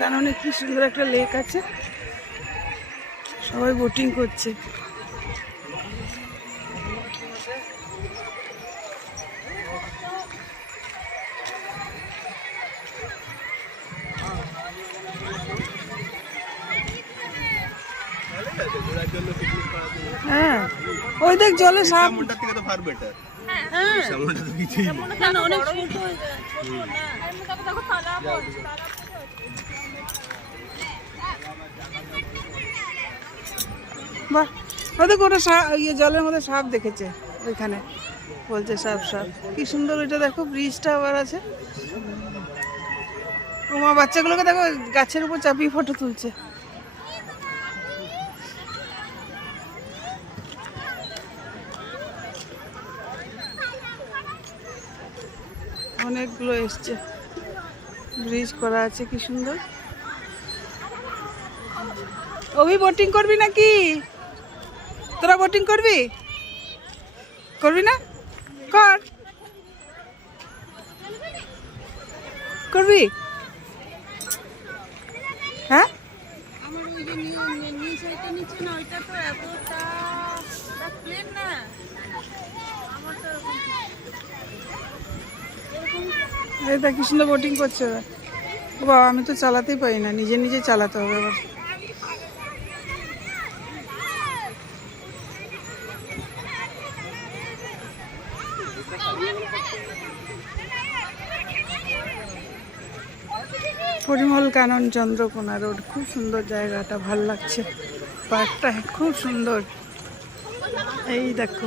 কাননে কি সুন্দর একটা লেক আছে, সবাই বোটিং করছে। হ্যাঁ ওই দেখ জলে সাপ। বাহ ওদের ওটা ইয়ে জলের মধ্যে সাপ দেখেছে ওইখানে, বলছে সাপ সাপ। কি সুন্দর ওইটা দেখো, ব্রিজটা আবার আছে। ওমা বাচ্চাগুলোকে দেখো গাছের উপর চাপিয়ে ফটো তুলছে। অনেকগুলো এসছে, ব্রিজ করা আছে কি সুন্দর। অভি বোটিং করবি নাকি? তোরা বোটিং করবি? করবি না? কর, করবি? হ্যাঁ আমার ওই যে নিচে নিচে না, ওইটা তো এতটা প্লেন না, আমার তো এটা কি সুন্দর বোটিং করছে। বাবা আমি তো চালাতেই পারি না, নিজে নিজে চালাতে হবে আবার। পরিমল কানন চন্দ্রকোনা রোড, খুব সুন্দর জায়গাটা, ভাল লাগছে। পার্কটা খুব সুন্দর, এই দেখো।